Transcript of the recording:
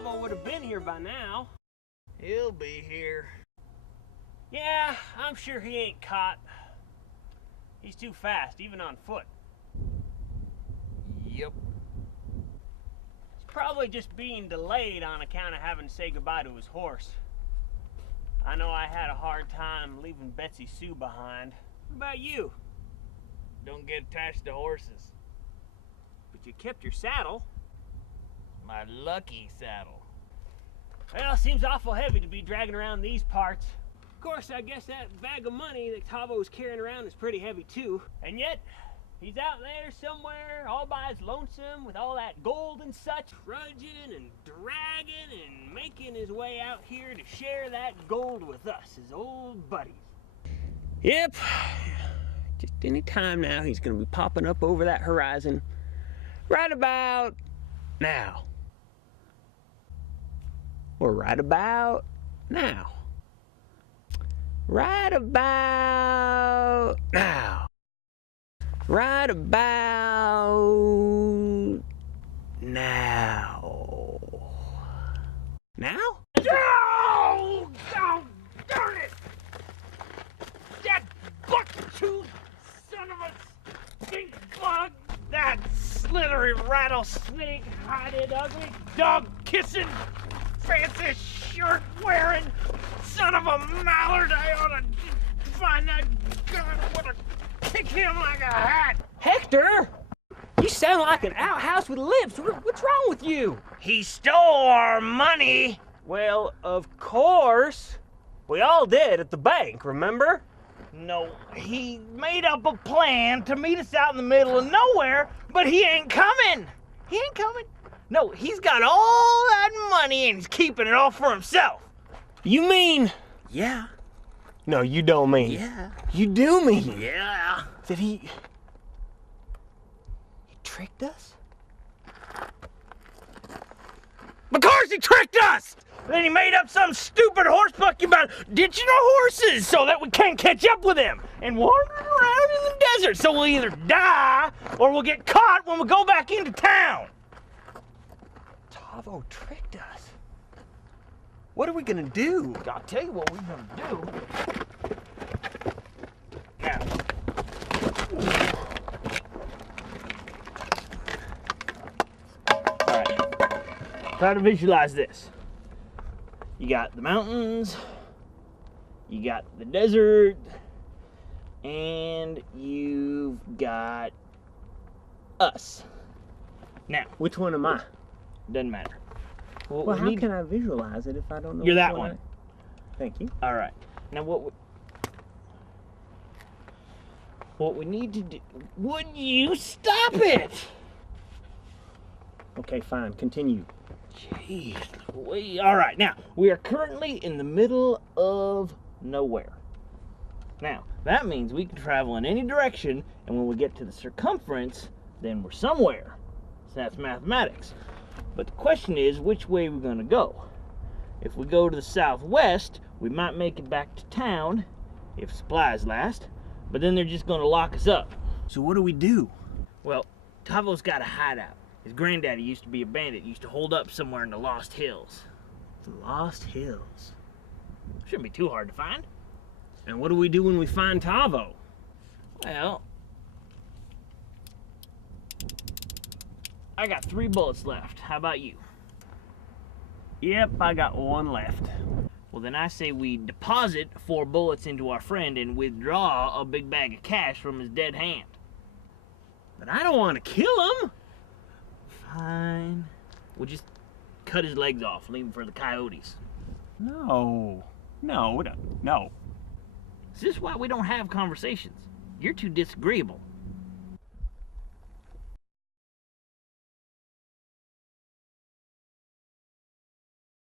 Tavo would have been here by now. He'll be here. Yeah, I'm sure he ain't caught. He's too fast, even on foot. Yep. He's probably just being delayed on account of having to say goodbye to his horse. I know I had a hard time leaving Betsy Sue behind. What about you? Don't get attached to horses. But you kept your saddle. My lucky saddle. Well, seems awful heavy to be dragging around these parts. Of course, I guess that bag of money that Tavo's carrying around is pretty heavy too. And yet, he's out there somewhere all by his lonesome with all that gold and such, trudging and dragging and making his way out here to share that gold with us, his old buddies. Yep, just any time now he's gonna be popping up over that horizon right about now. Or right about now. Right about now. Right about now. Now? No! Oh, darn it! That buck-tooth son of a stink bug! That slithery rattlesnake-hided, ugly, dog-kissing, fancy shirt-wearing son of a mallard! I ought to find that gun. I want to kick him like a hat. Hector! You sound like an outhouse with lips. What's wrong with you? He stole our money. Well, of course. We all did at the bank, remember? No, he made up a plan to meet us out in the middle of nowhere, but he ain't coming. He ain't coming. No, he's got all that money and he's keeping it all for himself. You mean? Yeah. No, you don't mean. Yeah. You do mean. Yeah. That he tricked us? Of course he tricked us! Then he made up some stupid horse bucky about ditching our horses so that we can't catch up with him and wandering around in the desert, so we'll either die or we'll get caught when we go back into town. Tavo tricked us. What are we gonna do? I'll tell you what we're gonna do. Now. Alright. Try to visualize this. You got the mountains, you got the desert, and you've got us. Now. Which one am I? Doesn't matter. Well, how can I visualize it if I don't know? You're that one. Thank you. All right. Now what we need to do? Would you stop it? Okay, fine. Continue. Jeez. All right. Now we are currently in the middle of nowhere. Now that means we can travel in any direction, and when we get to the circumference, then we're somewhere. So that's mathematics. But the question is, which way we're going to go. If we go to the southwest, we might make it back to town, if supplies last, but then they're just going to lock us up. So what do we do? Well, Tavo's got a hideout. His granddaddy used to be a bandit, used to hold up somewhere in the Lost Hills. The Lost Hills. Shouldn't be too hard to find. And what do we do when we find Tavo? Well, I got 3 bullets left. How about you? Yep, I got 1 left. Well, then I say we deposit 4 bullets into our friend and withdraw a big bag of cash from his dead hand. But I don't want to kill him. Fine. We'll just cut his legs off, leave him for the coyotes. No. No, no. Is this why we don't have conversations? You're too disagreeable.